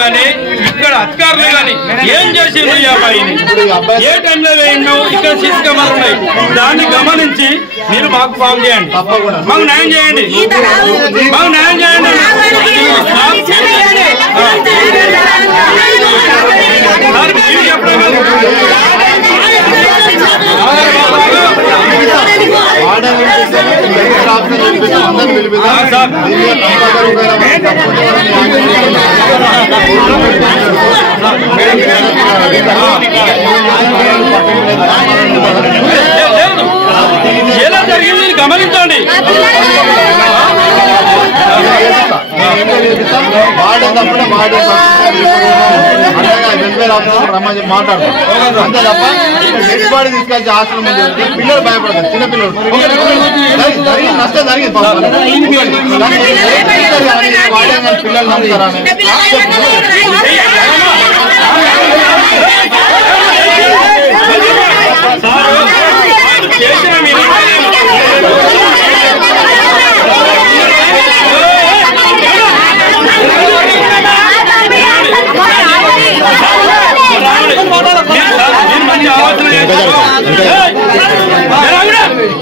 గానీ ఇక్కడ అధికారులు గానీ ఏం చేసిండ్రు ఈ అబ్బాయిని ఏ టైంలో వేయండు ఇక్కడ సీసీ కెమెరాలు ఉన్నాయి దాన్ని గమనించి మీరు మాకు ఫామ్ చేయండి మాకు న్యాయం చేయండి మాకు న్యాయం చేయండి ఎలా జరిగింది గమనించండి మాట్లాడతాం అంతే తప్ప డెడ్ బాడీ తీసుకొచ్చి హాస్పిటల్ ముందు పిల్లలు భయపడతారు చిన్న పిల్లలు నష్టం జరిగింది పిల్లలు నమ్ముతారా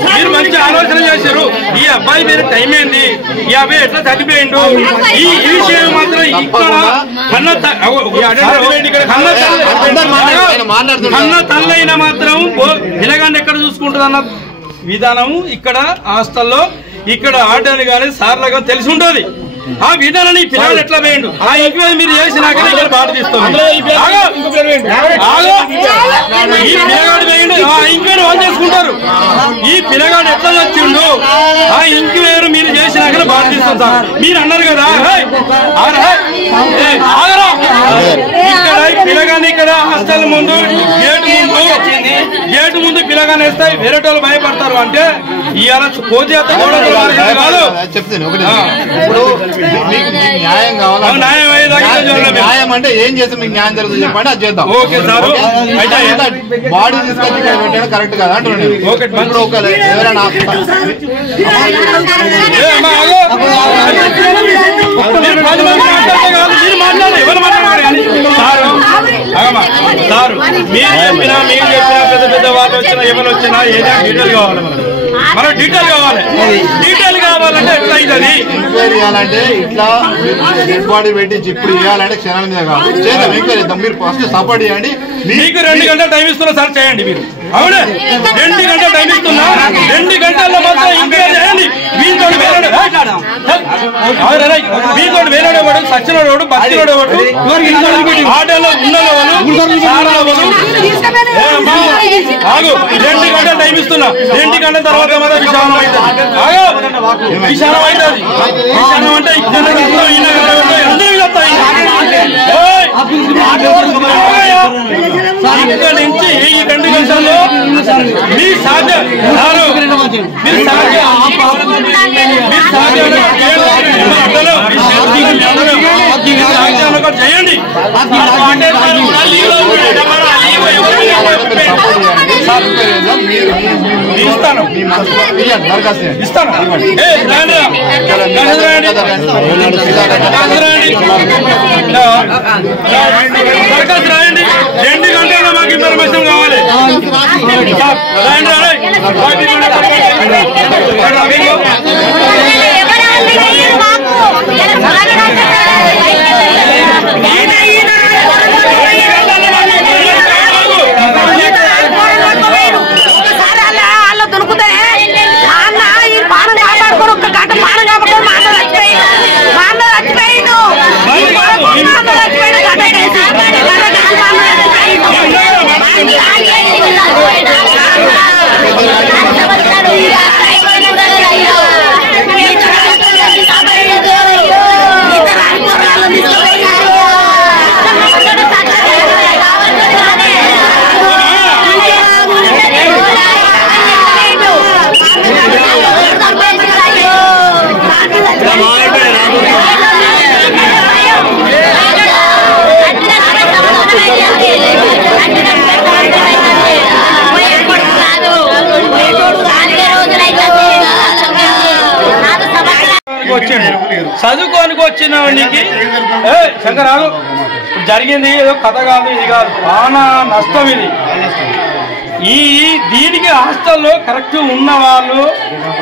మీరు మంచి ఆలోచన చేశారు ఈ అబ్బాయి మీద టైం ఏంది ఈ అబ్బాయి ఎట్లా తగ్గిపోయిండు ఈ విషయం మాత్రం ఇక్కడ కన్న తల్లైన మాత్రం పిల్లగాన్ని ఎక్కడ చూసుకుంటుంది అన్న విధానం ఇక్కడ హాస్టల్లో ఇక్కడ ఆడని కానీ సార్లు కానీ తెలిసి ఉంటుంది ఆ విధానాన్ని పిల్లలు ఎట్లా వేయండు ఆ ఎంక్వైరీ మీరు చేసినాక ఇక్కడ బాట తీస్తాం ఈ పిల్లగాడు వేయండు ఆ ఎంక్వైరీ వాళ్ళు చేసుకుంటారు ఈ పిల్లగాడు ఎట్లా వచ్చిండు ఆ ఎంక్వైరీ మీరు చేసినాక బాట తీస్తాం సార్ మీరు అన్నారు కదా ఇక్కడ పిల్లగాని ఇక్కడ హాస్టల్ ముందు గేటు ముందు పిల్లగాని వేస్తాయి వేరే వాళ్ళు భయపడతారు అంటే ఇవాళ కోచేత కాదు చెప్తాను న్యాయం కావాలి న్యాయం అంటే ఏం చేస్తే మీకు న్యాయం జరుగుతుంది చెప్పండి అది చేద్దాం బాడీ తీసుకొచ్చి పెట్టడం కరెక్ట్ కదా అంటున్నాను ఎవరైనా సారు మీరు చెప్పినా పెద్ద పెద్ద వాళ్ళు వచ్చినా ఎవరు వచ్చినా ఏదైనా డీటెయిల్ కావాలి మనం డీటెయిల్ కావాలంటే ఎట్లా అవుతుంది ఎంక్వైరీ చేయాలంటే ఇట్లా డెడ్ బాడీ పెట్టి ఇప్పుడు ఇవ్వాలంటే క్షణాల మీద కాదు చేద్దాం ఎంక్వైరీ చేద్దాం మీరు ఫస్ట్ సపోర్ట్ చేయండి మీకు 2 గంటలు టైం ఇస్తున్నా సార్ చేయండి మీరు అవునే 2 గంటలు టైం ఇస్తున్నా 2 గంటల్లో మాత్రం ఎంక్వైరీ చేయండి వీళ్ళతో వేరేవాడు సచ్చినోడు బతినోడేవాడు ఆటోలో ఉన్నవాళ్ళు 2 గంటలు టైం ఇస్తున్నా 2 గంటల తర్వాత మాత్రం విశాలం అవుతుంది విశాలం అవుతుంది విశాలం అంటే అందరూ వస్తాయి ఇక్కడ నుంచి ఈ 2 గంటల్లో మీ సాధ్యం చేయండి ఇస్తాను ఇస్తాను దరఖాస్తు రాయండి 2 గంటల్లో మాకు ఇన్ఫర్మేషన్ కావాలి చదువుకోనికి వచ్చిన వాడికి శంకరాలు జరిగింది ఏదో కథ కాదు, ఇది కాదు, ప్రాణ నష్టం ఇది. దీనికి హాస్టల్లో కరెక్ట్ ఉన్న వాళ్ళు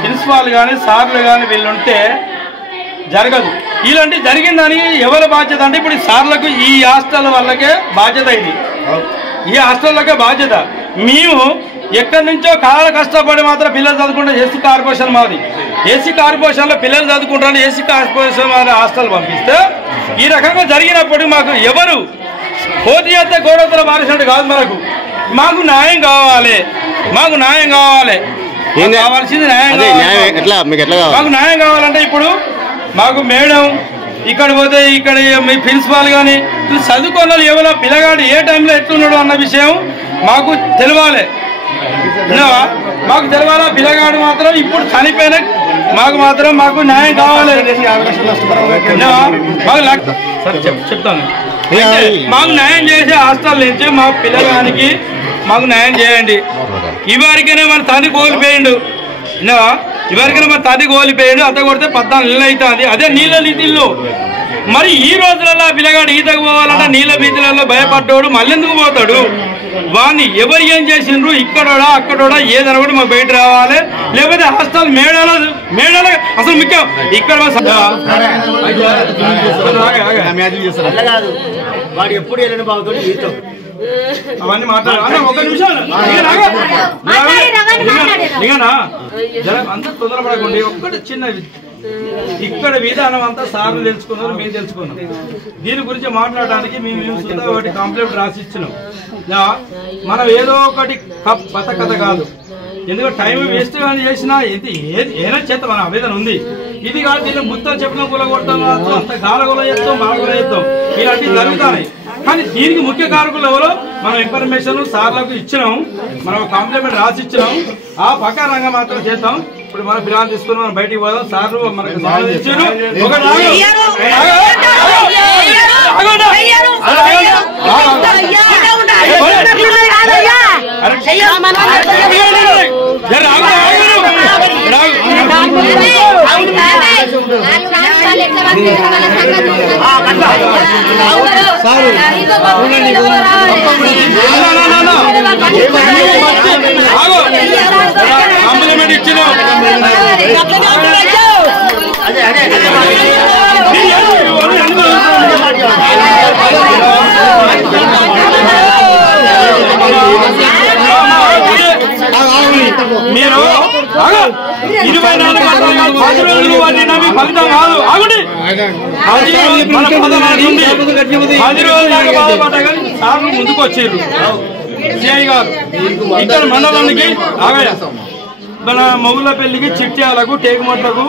ప్రిన్సిపాల్ కానీ సార్లు కానీ వీళ్ళుంటే జరగదు. ఇలాంటి జరిగిందని ఎవరి బాధ్యత అంటే ఇప్పుడు సార్లకు ఈ హాస్టల్ వాళ్ళకే బాధ్యత, ఈ హాస్టల్లోకే బాధ్యత. మేము ఎక్కడి నుంచో కాళ్ళ కష్టపడి మాత్రం పిల్లలు చదువుకుంటే ఏసీ కార్పొరేషన్ మాది, ఏసీ కార్పొరేషన్లో పిల్లలు చదువుకుంటారని ఏసీ కార్పొరేషన్ మాది హాస్టల్ పంపిస్తే ఈ రకంగా జరిగినప్పుడు మాకు ఎవరు పోటీ చేస్తే గోడవతల బారిసినట్టు కాదు. మాకు న్యాయం కావాలి, మాకు న్యాయం కావాలి, కావాల్సింది మాకు న్యాయం కావాలంటే ఇప్పుడు మాకు మేడం ఇక్కడ పోతే ఇక్కడ మీ ప్రిన్సిపాల్ కానీ చదువుకున్న ఎవరో పిల్లగాడు ఏ టైంలో ఎట్లున్నాడు అన్న విషయం మాకు తెలియాలి. మాకు తెలియాలా పిల్లగాడు మాత్రం ఇప్పుడు చనిపోయిన మాకు న్యాయం కావాలి. చెప్తాను, మాకు న్యాయం చేసే హాస్టల్ నుంచి మా పిల్లగానికి మాకు న్యాయం చేయండి. ఇవరికైనా మన తండ్రి కోల్పోయిండు, ఇవరికైనా మన తండ్రి కోల్పోయాడు, అత్త కొడితే 14 నెలలు అవుతుంది. అదే నీళ్ళ నీతిల్లో మరి ఈ రోజులలో పిల్లగాడు ఈతకు పోవాలంటే నీళ్ళ బీతులలో భయపడ్డాడు, మళ్ళెందుకు పోతాడు? వాడిని ఎవరు ఏం చేసిండ్రు, ఇక్కడోడా అక్కడోడా ఏదైనా కూడా మాకు బయట రావాలి. లేకపోతే హాస్టల్ మేడాల అసలు ముఖ్యం ఇక్కడ వాడు ఎప్పుడు వెళ్ళిన బాగుతాడు ఈతో అవన్నీ మాట్లాడాలి. ఒక నిమిషాలు అందరూ తొందరపడకండి. ఒక్కటి చిన్న ఇక్కడ విధానం అంతా సార్లు తెలుసుకున్నారు, మేము తెలుసుకున్నాం. దీని గురించి మాట్లాడడానికి మేము సుధా ఒకటి కంప్లైంట్ రాసి ఇచ్చినాం. మనం ఏదో ఒకటి కథ కాదు, ఎందుకంటే టైం వేస్ట్ కానీ చేసినా ఏదైనా చేత మన ఆవేదన ఉంది. ఇది కాదు దీన్ని ముత్తలు చెప్పిన కూల కొడతాం, అంత గాలగొల చేస్తాం, బాలగొల చేస్తాం, ఇలాంటివి జరుగుతాయి. కానీ దీనికి ముఖ్య కారకులు ఎవరో మనం ఇన్ఫర్మేషన్ సార్లకు ఇచ్చినాం, మనం కాంప్లిమెంట్ రాసి ఇచ్చినాం. ఆ ప్రకారంగా మాత్రం చేద్దాం. ఇప్పుడు మనం బిరాలు తీసుకుని మనం బయటికి పోదాం. సార్లు మనకు ఇచ్చారు. కాంప్లిమెంట్ ఇచ్చినాం. మీరు 24 గంటలు 10 రోజులు వాటిని నమ్మి ఫలితం కాదు. ఆగుండి 10 రోజులు దాకా బాధపడ్డా కానీ సార్లు ముందుకు వచ్చారు. సిఐ గారు ఇక్కడ మండలానికి మన మొగుల పెళ్లికి చిట్యాలకు టేకుమట్లకు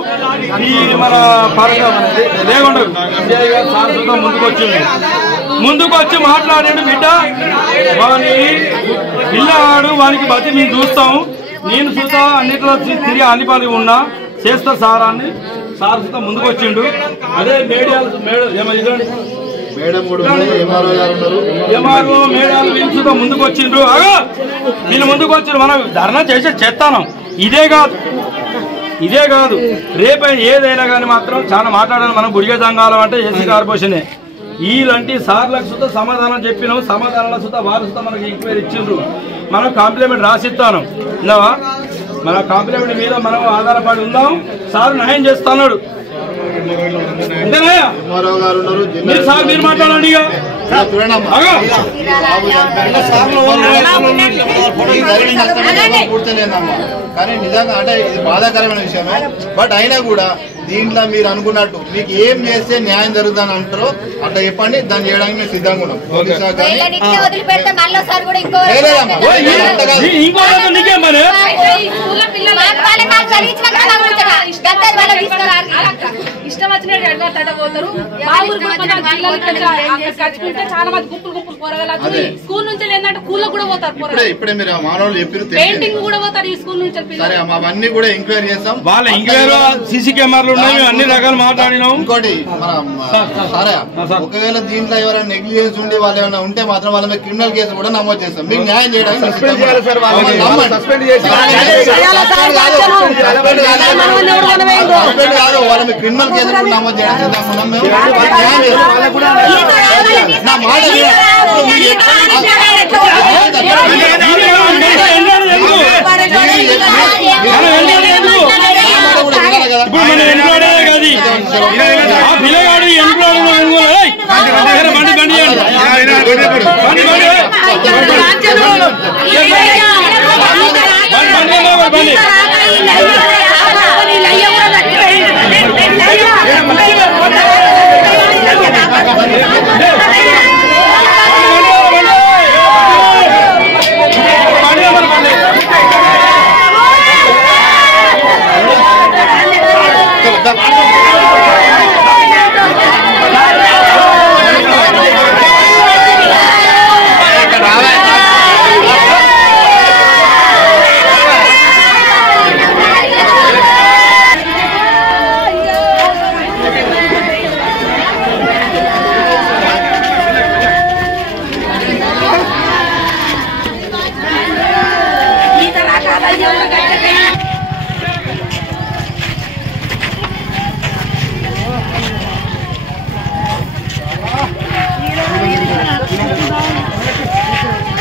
ఈ మన లేకుండా సిఐ గారు సార్ చూద్దాం ముందుకు వచ్చి మాట్లాడాడు. బిడ్డ వాని పిల్లవాడు వానికి బతి మేము చూస్తాము, నేను చూస్తా అన్నిట్లో తిరిగి అన్నిపాలు ఉన్నా చేస్తా సార్ అని సార్ చూస్తా ముందుకు వచ్చిండు. అదే ఎంఆర్ఓ మేడాలు వీళ్ళు ముందుకు వచ్చిండ్రు. వీళ్ళు ముందుకు వచ్చిండ్రు. మనం ధర్నా చేసే చేస్తాను. ఇదే కాదు రేపైనా ఏదైనా కానీ మాత్రం చాలా మాట్లాడాలి. మనం గుడిగే సంఘాలం అంటే ఏసీ కార్పొరేషనే. ఇలాంటి సార్లకు సుతా సమాధానం చెప్పినాం. సమాధానాల సుతా వారు సుతా మనకి ఎంక్వైరీ ఇచ్చిండ్రు. మనం కాంప్లిమెంట్ రాసిస్తాను. విన్నావా? మన కాంప్లిమెంట్ మీద మనం ఆధారపడి ఉందాం. సార్ న్యాయం చేస్తున్నాడు. మీరు మాట్లాడండి. కానీ నిజంగా అంటే ఇది బాధాకరమైన విషయమే. బట్ అయినా కూడా దీంట్లో మీరు అనుకున్నట్టు మీకు ఏం చేస్తే న్యాయం జరుగుతుందని అంటారో అట్లా చెప్పండి, దాన్ని చేయడానికి మేము సిద్ధంగా ఉన్నాం. ఇష్టం వచ్చినట్టు పోతారు. చాలా మంది గుప్పులు పోరగలదు. స్కూల్ నుంచి ఏంటంటే కూల్లో కూడా పోతారు. ఇప్పుడే మీరు మానవులు చెప్పారు, పెయింటింగ్ కూడా పోతారు ఈ స్కూల్ నుంచి. సరే అవన్నీ కూడా ఎంక్వైరీ చేస్తాం. వాళ్ళ ఎంక్వైరీ సీసీ కెమెరాలు ఉన్నాయి, అన్ని రకాలు మాట్లాడినాం. ఇంకోటి ఒకవేళ దీంట్లో ఎవరైనా నెగ్లిజెన్స్ ఉండి వాళ్ళు ఏమైనా ఉంటే మాత్రం వాళ్ళ మీద క్రిమినల్ కేసు కూడా నమోదు చేస్తాం. మీకు న్యాయం చేయడానికి వాళ్ళ మీద క్రిమినల్ కేసు కూడా నమోదు చేయడానికి సిద్ధంగా ఉన్నాం.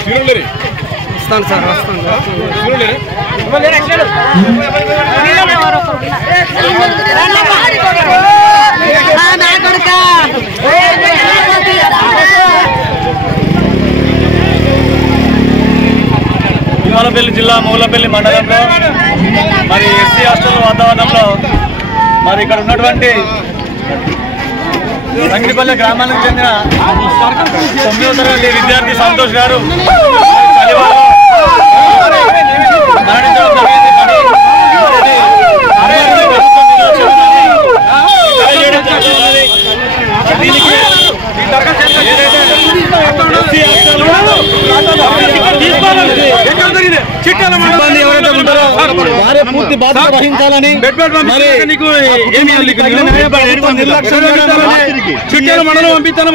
పిల్లగాడు వస్తాను సార్ తిరుమలపల్లి జిల్లా మూలపల్లి మండలంలో మరి ఎస్సీ హాస్టల్ వాతావరణంలో మరి ఇక్కడ ఉన్నటువంటి రంగిపల్లి గ్రామానికి చెందిన 9వ తరగతి విద్యార్థి సంతోష్ గారు సిబ్బంది ఎవరైతే ఉంటారో వారే పూర్తి బాధ్యత వహించాలని చిట్టాల మండలం పంపిస్తాను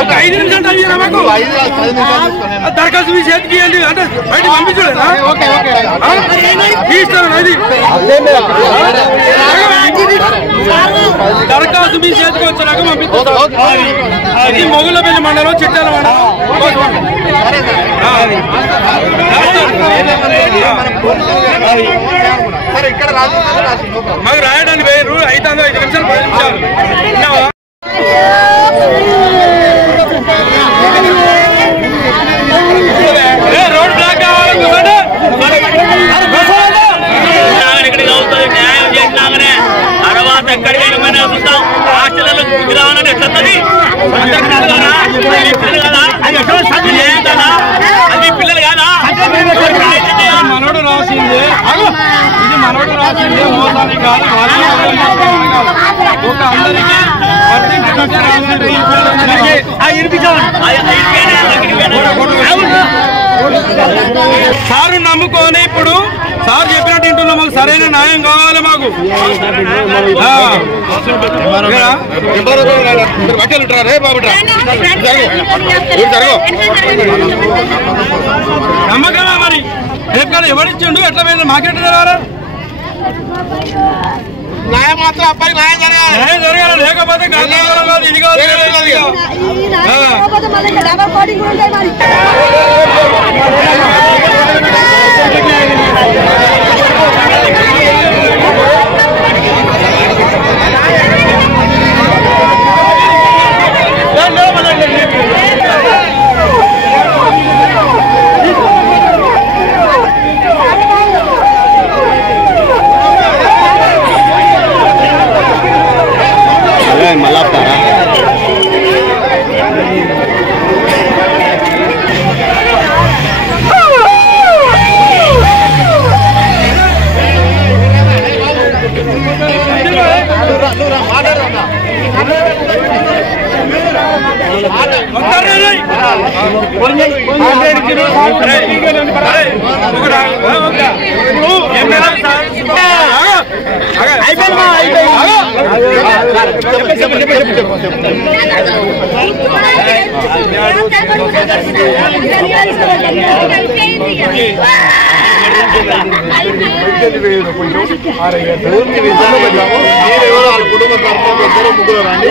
ఒక 5 నిమిషాలు టైం మాకు దరఖాస్తు మీ చేతికి ఇవ్వండి అంటే బయట పంపించలేదా అది దరఖాస్తు మీ చేతికి వచ్చేలాగా పంపిస్తాం. అది మొగుళ్ళపల్లి మండలం చిట్టాల మండలం మాకు రాయడానికి 5 నిమిషాలు 10 నిమిషాలు రోడ్ బ్లాక్ కావాలి న్యాయం చేసినాకనే తర్వాత ఎక్కడికైనా మనం చూస్తాం. హాస్టల్లో రావాలంటే ఎట్లా పిల్లలు కాదా మనోడు రాసిందే ఇది మనోడు రాసిందే మోసానికి కాదు ఒక అందరికీ సారు నమ్ముకొని ఇప్పుడు సార్ చెప్పినట్టు ఇంటున్నాం. మాకు సరైన న్యాయం కావాలి. మాకు నమ్మకమా మరి రేపు కదా ఎవరిచ్చిండు ఎట్లా పోయింది మాకెట్ రారా న్యాయం మాత్రం అబ్బాయి న్యాయం జరగాలి. లేకపోతే ఇది కావాలి మళ్ళాస్తారా చెప్పండి మీరెవరో వాళ్ళ కుటుంబ తరఫున ఇద్దరు ముగ్గురు రండి.